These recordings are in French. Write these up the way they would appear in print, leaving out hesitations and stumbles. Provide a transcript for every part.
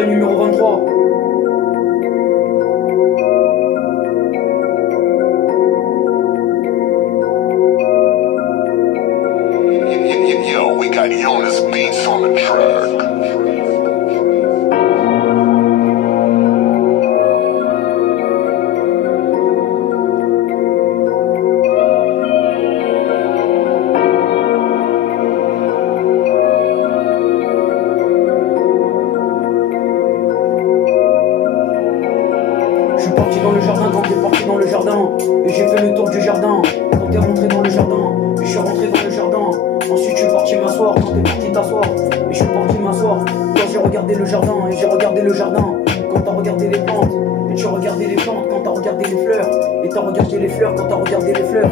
freestyle numéro 23. Yo, we got Jonas Beats on the track. Je suis parti dans le jardin quand t'es parti dans le jardin. Et j'ai fait le tour du jardin quand t'es rentré dans le jardin. Et je suis rentré dans le jardin. Ensuite je suis parti m'asseoir quand t'es parti t'asseoir. Et je suis parti m'asseoir quand j'ai regardé le jardin. Et j'ai regardé le jardin quand t'as regardé les plantes. Et tu as regardé les plantes quand t'as regardé les fleurs. Et t'as regardé les fleurs quand t'as regardé les fleurs.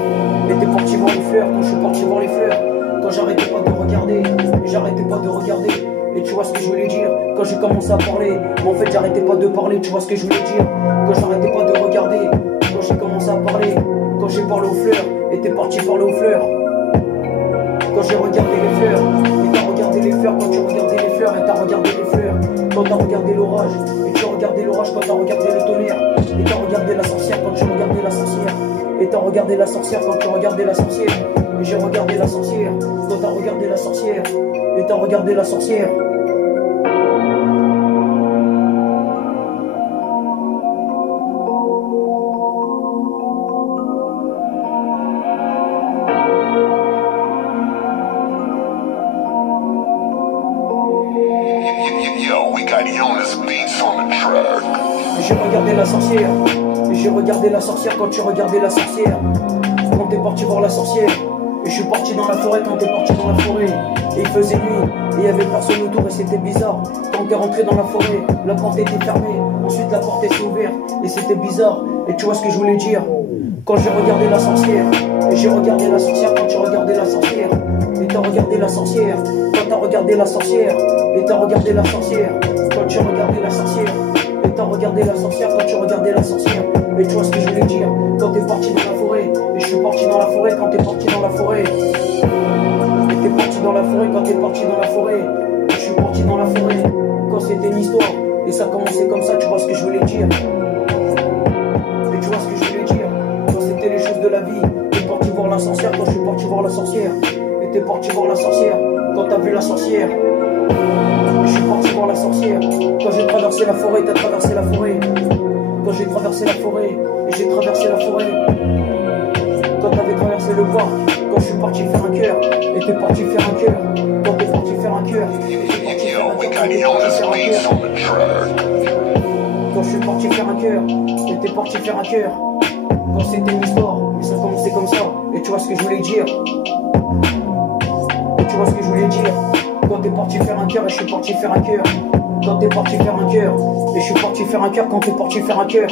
Et t'es parti voir les fleurs quand je suis parti voir les fleurs. Quand j'arrêtais pas de regarder. Et j'arrêtais pas de regarder. Et tu vois ce que je voulais dire quand j'ai commencé à parler. Mais en fait j'arrêtais pas de parler, tu vois ce que je voulais dire. Quand j'arrêtais pas de regarder, quand j'ai commencé à parler. Quand j'ai parlé aux fleurs, et t'es parti parler aux fleurs. Quand j'ai regardé les fleurs, et t'as regardé les fleurs. Quand tu regardais les fleurs, et t'as regardé les fleurs. Quand t'as regardé l'orage, et tu as regardé l'orage. Quand t'as regardé le tonnerre, et t'as regardé la sorcière. Quand tu regardais la sorcière, et t'as regardé la sorcière. Quand tu regardais la sorcière, et j'ai regardé la sorcière. Quand t'as regardé la sorcière, et t'as regardé la sorcière. Yo, we got Jonas Beats on the track. J'ai regardé la sorcière. Et j'ai regardé la sorcière quand tu regardais la sorcière. Quand t'es parti voir la sorcière. Et je suis parti dans la forêt quand t'es parti dans la forêt. Et il faisait nuit, et il y avait personne autour et c'était bizarre. Quand t'es rentré dans la forêt, la porte était fermée. Ensuite la porte s'est ouverte et c'était bizarre. Et tu vois ce que je voulais dire. Quand j'ai regardé la sorcière. Et j'ai regardé la sorcière quand tu regardais la sorcière. Et t'as regardé la sorcière. Quand t'as regardé la sorcière. Et t'as regardé la sorcière. Quand tu regardais la sorcière. Et t'as regardé la sorcière quand tu regardais la sorcière. Et tu vois ce que je voulais dire. Quand t'es parti dans la forêt. Et je suis parti dans la forêt quand t'es parti dans la forêt. Et t'es parti dans la forêt quand t'es parti dans la forêt. Et je suis parti dans la forêt quand c'était une histoire. Et ça commençait comme ça, tu vois ce que je voulais dire. Et tu vois ce que je voulais dire. Quand c'était les choses de la vie. T'es parti voir la sorcière quand je suis parti voir la sorcière. Et t'es parti voir la sorcière quand t'as vu la sorcière. Et je suis parti voir la sorcière. Quand j'ai traversé la forêt, t'as traversé la forêt. Quand j'ai traversé la forêt, et j'ai traversé la forêt. Quand t'avais traversé le parc, quand je suis parti faire un cœur, et t'es parti faire un cœur. Quand t'es parti faire un cœur, Yo, we got Jonas Beats on the track. quand je suis parti faire un cœur, et t'es parti faire un cœur. Quand c'était une histoire, et ça commençait comme ça. Et tu vois ce que je voulais dire. Et tu vois ce que je voulais dire. Quand t'es parti faire un cœur, et je suis parti faire un cœur. Quand t'es parti faire un cœur, et je suis parti faire un cœur. Quand t'es parti faire un cœur.